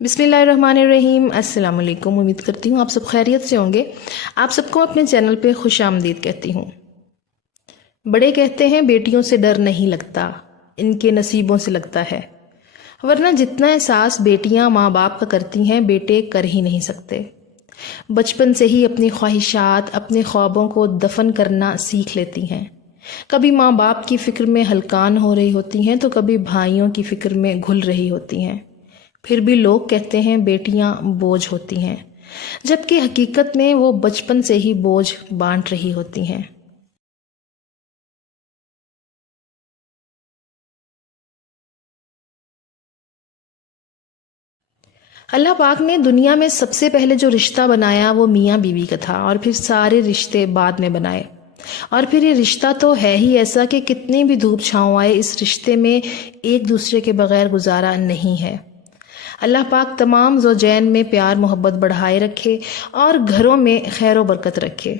बिस्मिल्लाहिर्रहमानिर्रहीम। अस्सलाम वालेकुम। उम्मीद करती हूँ आप सब खैरियत से होंगे। आप सबको अपने चैनल पे खुश आमदीद कहती हूँ। बड़े कहते हैं बेटियों से डर नहीं लगता, इनके नसीबों से लगता है, वरना जितना एहसास बेटियाँ माँ बाप का करती हैं बेटे कर ही नहीं सकते। बचपन से ही अपनी ख्वाहिशात, अपने ख्वाबों को दफन करना सीख लेती हैं। कभी माँ बाप की फ़िक्र में हलकान हो रही होती हैं तो कभी भाइयों की फ़िक्र में घुल रही होती हैं। फिर भी लोग कहते हैं बेटियां बोझ होती हैं, जबकि हकीकत में वो बचपन से ही बोझ बांट रही होती हैं। अल्लाह पाक ने दुनिया में सबसे पहले जो रिश्ता बनाया वो मियाँ बीवी का था, और फिर सारे रिश्ते बाद में बनाए। और फिर ये रिश्ता तो है ही ऐसा कि कितनी भी धूप छाँव आए, इस रिश्ते में एक दूसरे के बगैर गुजारा नहीं है। अल्लाह पाक तमाम ज़ौजैन में प्यार मोहब्बत बढ़ाए रखे और घरों में खैर व बरकत रखे।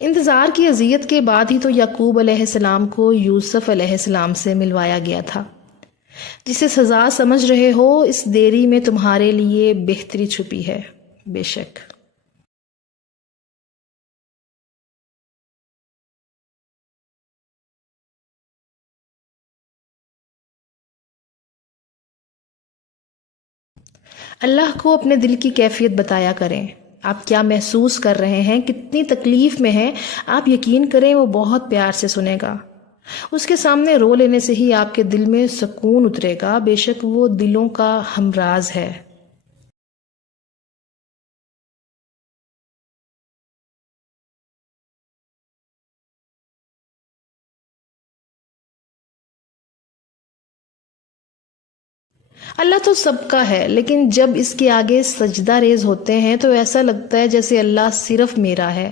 इंतज़ार की अजियत के बाद ही तो याकूब अलैहिस्सलाम को यूसुफ अलैहिस्सलाम से मिलवाया गया था। जिसे सज़ा समझ रहे हो, इस देरी में तुम्हारे लिए बेहतरी छुपी है बेशक। अल्लाह को अपने दिल की कैफियत बताया करें। आप क्या महसूस कर रहे हैं, कितनी तकलीफ़ में हैं, आप यकीन करें वो बहुत प्यार से सुनेगा। उसके सामने रो लेने से ही आपके दिल में सुकून उतरेगा। बेशक वो दिलों का हमराज है। अल्लाह तो सबका है, लेकिन जब इसके आगे सजदा रेज होते हैं तो ऐसा लगता है जैसे अल्लाह सिर्फ मेरा है,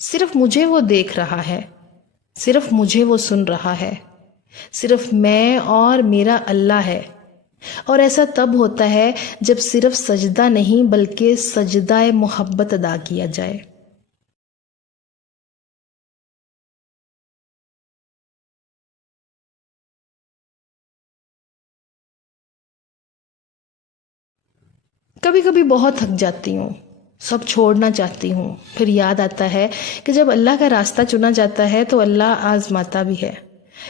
सिर्फ मुझे वो देख रहा है, सिर्फ मुझे वो सुन रहा है, सिर्फ मैं और मेरा अल्लाह है। और ऐसा तब होता है जब सिर्फ सजदा नहीं बल्कि सजदाए मोहब्बत अदा किया जाए। कभी कभी बहुत थक जाती हूँ, सब छोड़ना चाहती हूँ, फिर याद आता है कि जब अल्लाह का रास्ता चुना जाता है तो अल्लाह आजमाता भी है।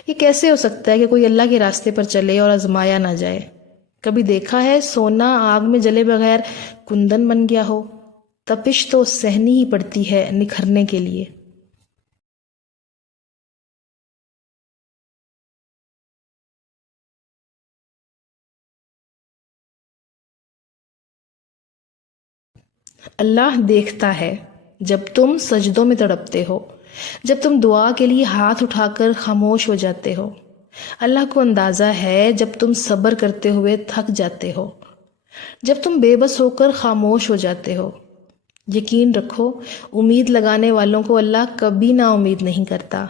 ये कैसे हो सकता है कि कोई अल्लाह के रास्ते पर चले और आजमाया ना जाए। कभी देखा है सोना आग में जले बगैर कुंदन बन गया हो। तपिश तो सहनी ही पड़ती है निखरने के लिए। अल्लाह देखता है जब तुम सजदों में तड़पते हो, जब तुम दुआ के लिए हाथ उठाकर खामोश हो जाते हो। अल्लाह को अंदाज़ा है जब तुम सब्र करते हुए थक जाते हो, जब तुम बेबस होकर खामोश हो जाते हो। यकीन रखो, उम्मीद लगाने वालों को अल्लाह कभी ना उम्मीद नहीं करता।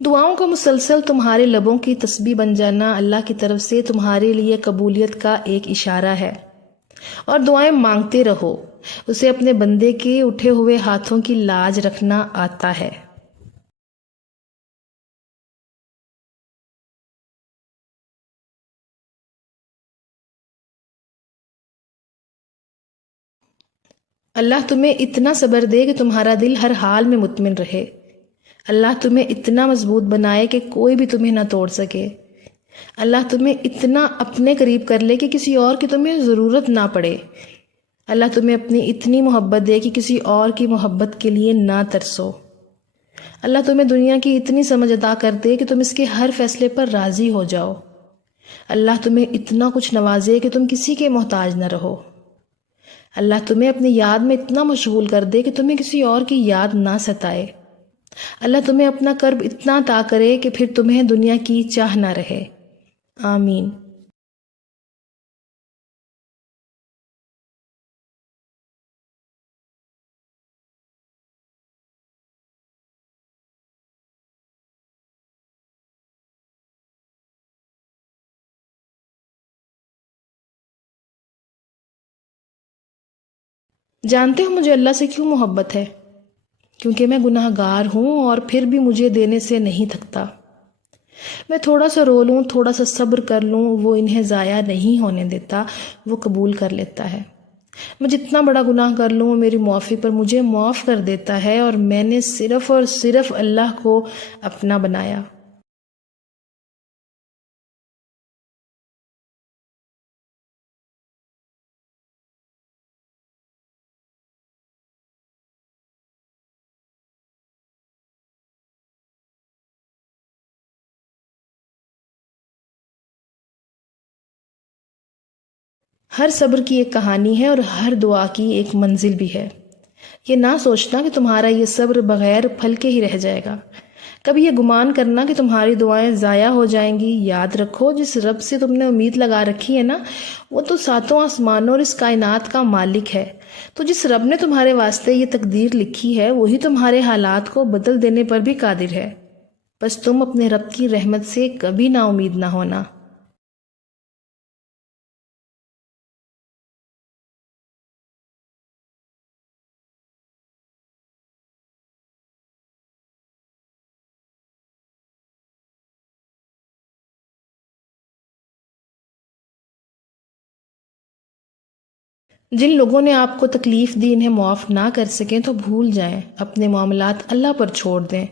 दुआओं का मुसलसल तुम्हारे लबों की तस्बीह बन जाना अल्लाह की तरफ से तुम्हारे लिए कबूलियत का एक इशारा है। और दुआएं मांगते रहो, उसे अपने बंदे के उठे हुए हाथों की लाज रखना आता है। अल्लाह तुम्हें इतना सब्र दे कि तुम्हारा दिल हर हाल में मुतमिन रहे। अल्लाह तुम्हें इतना मजबूत बनाए कि कोई भी तुम्हें ना तोड़ सके। अल्लाह तुम्हें इतना अपने करीब कर ले कि किसी और की तुम्हें ज़रूरत ना पड़े। अल्लाह तुम्हें अपनी इतनी मोहब्बत दे कि किसी और की मोहब्बत के लिए ना तरसो। अल्लाह तुम्हें दुनिया की इतनी समझ अता कर दे कि तुम इसके हर फैसले पर राज़ी हो जाओ। अल्लाह तुम्हें इतना कुछ नवाजे कि तुम किसी के मोहताज न रहो। अल्लाह तुम्हें अपनी याद में इतना मशगूल कर दे कि तुम्हें किसी और की याद ना सताए। अल्लाह तुम्हें अपना कर्ब इतना अता करे कि फिर तुम्हें दुनिया की चाह ना रहे। आमीन। جانتے ہو مجھے اللہ سے کیوں محبت ہے؟ کیونکہ میں گناہ گار ہوں اور پھر بھی مجھے دینے سے نہیں تھکتا۔ میں تھوڑا سا رو لوں، تھوڑا سا صبر کر لوں، وہ انہیں ضائع نہیں ہونے دیتا، وہ قبول کر لیتا ہے۔ میں جتنا بڑا گناہ کر لوں، میری معافی پر مجھے معاف کر دیتا ہے، اور میں نے صرف اور صرف اللہ کو اپنا بنایا۔ ہر صبر کی ایک کہانی ہے اور ہر دعا کی ایک منزل بھی ہے۔ یہ نہ سوچنا کہ تمہارا یہ صبر بغیر پھل کے ہی رہ جائے گا۔ کبھی یہ گمان کرنا کہ تمہاری دعائیں ضائع ہو جائیں گی۔ یاد رکھو، جس رب سے تم نے امید لگا رکھی ہے نا، وہ تو ساتوں آسمانوں اور اس کائنات کا مالک ہے۔ تو جس رب نے تمہارے واسطے یہ تقدیر لکھی ہے، وہی تمہارے حالات کو بدل دینے پر بھی قادر ہے۔ بس تم اپنے رب کی رحمت سے کبھی نا امید نہ ہونا۔ جن لوگوں نے آپ کو تکلیف دی، انہیں معاف نہ کر سکیں تو بھول جائیں، اپنے معاملات اللہ پر چھوڑ دیں۔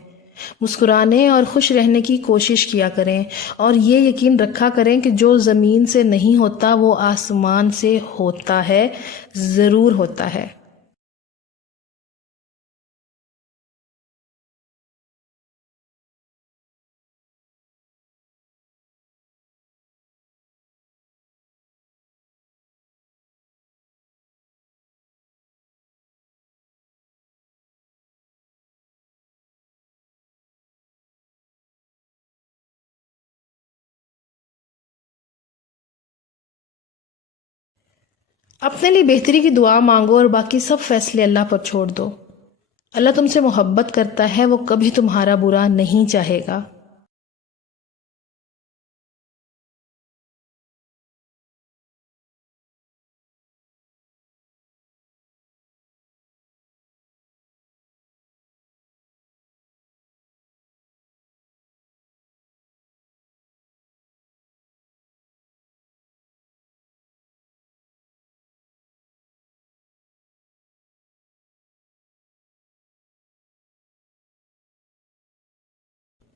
مسکرانے اور خوش رہنے کی کوشش کیا کریں، اور یہ یقین رکھا کریں کہ جو زمین سے نہیں ہوتا وہ آسمان سے ہوتا ہے، ضرور ہوتا ہے۔ اپنے لیے بہتری کی دعا مانگو اور باقی سب فیصلے اللہ پر چھوڑ دو۔ اللہ تم سے محبت کرتا ہے، وہ کبھی تمہارا برا نہیں چاہے گا۔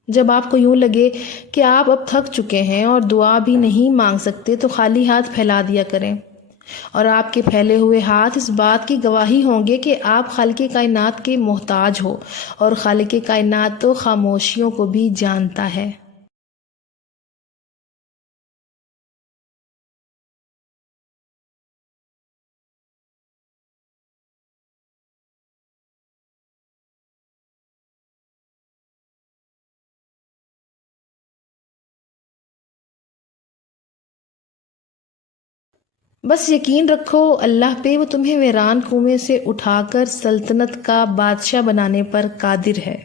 جب آپ کو یوں لگے کہ آپ اب تھک چکے ہیں اور دعا بھی نہیں مانگ سکتے، تو خالی ہاتھ پھیلا دیا کریں، اور آپ کے پھیلے ہوئے ہاتھ اس بات کی گواہی ہوں گے کہ آپ خالق کائنات کے محتاج ہو، اور خالق کائنات تو خاموشیوں کو بھی جانتا ہے۔ بس یقین رکھو اللہ پہ، وہ تمہیں ویران کنویں سے اٹھا کر سلطنت کا بادشاہ بنانے پر قادر ہے۔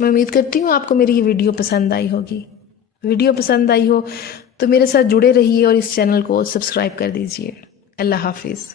میں امید کرتی ہوں آپ کو میری یہ ویڈیو پسند آئی ہوگی۔ ویڈیو پسند آئی ہو تو میرے ساتھ جڑے رہیے اور اس چینل کو سبسکرائب کر دیجیے۔ اللہ حافظ۔